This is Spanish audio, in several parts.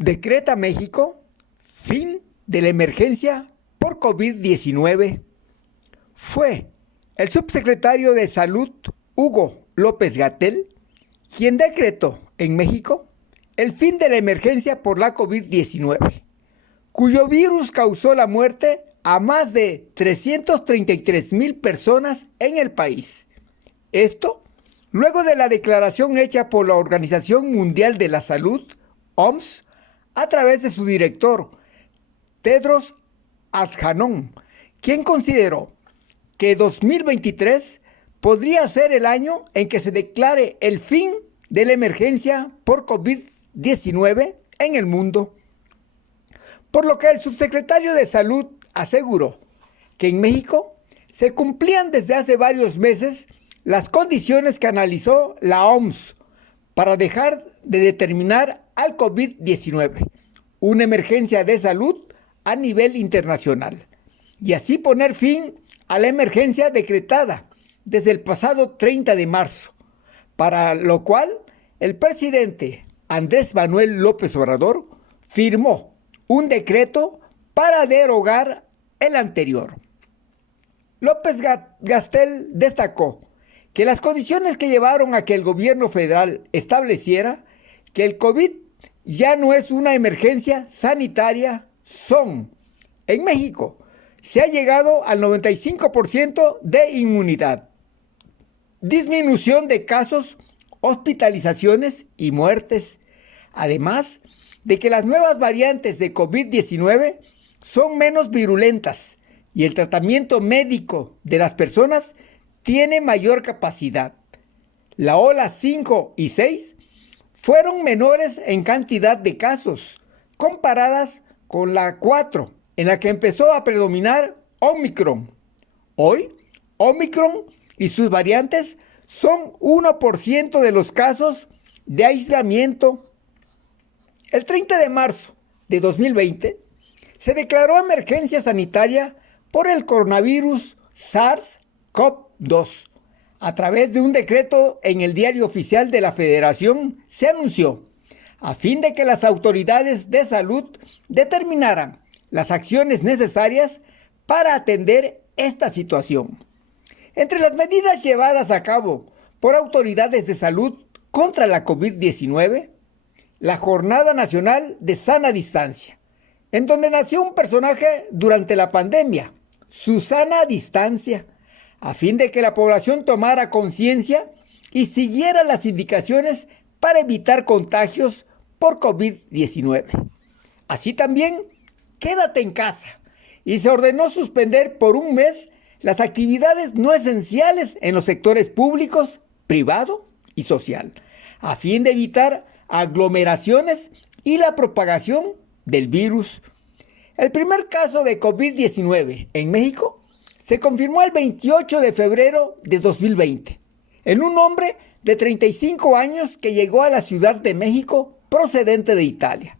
Decreta México fin de la emergencia por COVID-19. Fue el subsecretario de Salud, Hugo López-Gatell, quien decretó en México el fin de la emergencia por la COVID-19, cuyo virus causó la muerte a más de 333,000 personas en el país. Esto luego de la declaración hecha por la Organización Mundial de la Salud, OMS, a través de su director, Tedros Adhanom, quien consideró que 2023 podría ser el año en que se declare el fin de la emergencia por COVID-19 en el mundo. Por lo que el subsecretario de Salud aseguró que en México se cumplían desde hace varios meses las condiciones que analizó la OMS para dejar de determinar al COVID-19 una emergencia de salud a nivel internacional y así poner fin a la emergencia decretada desde el pasado 30 de marzo, para lo cual el presidente Andrés Manuel López Obrador firmó un decreto para derogar el anterior. López-Gatell destacó que las condiciones que llevaron a que el gobierno federal estableciera que el COVID ya no es una emergencia sanitaria son: en México se ha llegado al 95% de inmunidad, disminución de casos, hospitalizaciones y muertes, además de que las nuevas variantes de COVID-19 son menos virulentas y el tratamiento médico de las personas tiene mayor capacidad. La ola 5 y 6 fueron menores en cantidad de casos, comparadas con la 4, en la que empezó a predominar Omicron. Hoy, Omicron y sus variantes son 1% de los casos de aislamiento. El 30 de marzo de 2020 se declaró emergencia sanitaria por el coronavirus SARS-CoV-2. A través de un decreto en el Diario Oficial de la Federación se anunció, a fin de que las autoridades de salud determinaran las acciones necesarias para atender esta situación. Entre las medidas llevadas a cabo por autoridades de salud contra la COVID-19, la Jornada Nacional de Sana Distancia, en donde nació un personaje durante la pandemia, Susana Distancia, a fin de que la población tomara conciencia y siguiera las indicaciones para evitar contagios por COVID-19. Así también, quédate en casa, y se ordenó suspender por un mes las actividades no esenciales en los sectores públicos, privado y social, a fin de evitar aglomeraciones y la propagación del virus. El primer caso de COVID-19 en México se confirmó el 28 de febrero de 2020 en un hombre de 35 años que llegó a la Ciudad de México procedente de Italia,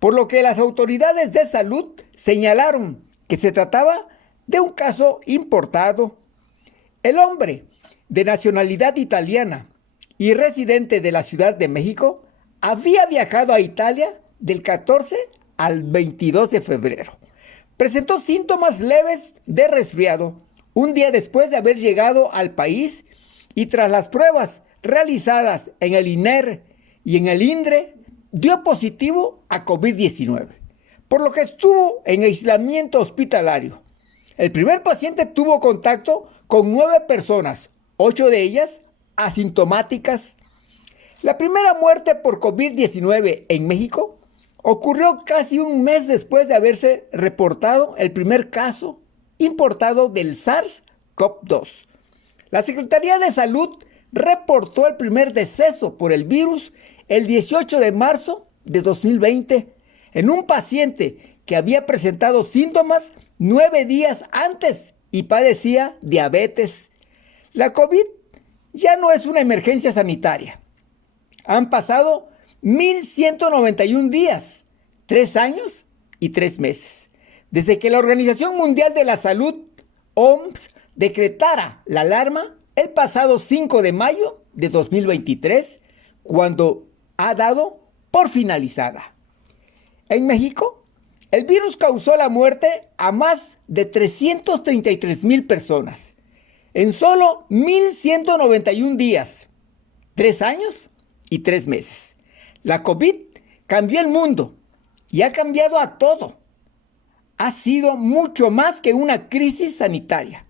por lo que las autoridades de salud señalaron que se trataba de un caso importado. El hombre, de nacionalidad italiana y residente de la Ciudad de México, había viajado a Italia del 14 al 22 de febrero. Presentó síntomas leves de resfriado un día después de haber llegado al país y tras las pruebas realizadas en el INER y en el INDRE, dio positivo a COVID-19, por lo que estuvo en aislamiento hospitalario. El primer paciente tuvo contacto con 9 personas, 8 de ellas asintomáticas. La primera muerte por COVID-19 en México ocurrió casi un mes después de haberse reportado el primer caso importado del SARS-CoV-2. La Secretaría de Salud reportó el primer deceso por el virus el 18 de marzo de 2020 en un paciente que había presentado síntomas 9 días antes y padecía diabetes. La COVID ya no es una emergencia sanitaria. Han pasado 1,191 días, 3 años y 3 meses, desde que la Organización Mundial de la Salud, OMS, decretara la alarma el pasado 5 de mayo de 2023, cuando ha dado por finalizada. En México, el virus causó la muerte a más de 333,000 personas en solo 1,191 días, 3 años y 3 meses. La COVID cambió el mundo y ha cambiado a todo. Ha sido mucho más que una crisis sanitaria,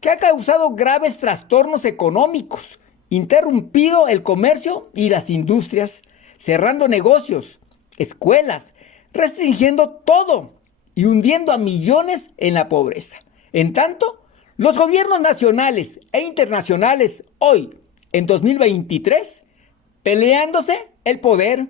que ha causado graves trastornos económicos, interrumpido el comercio y las industrias, cerrando negocios, escuelas, restringiendo todo y hundiendo a millones en la pobreza. En tanto, los gobiernos nacionales e internacionales hoy, en 2023, peleándose el poder.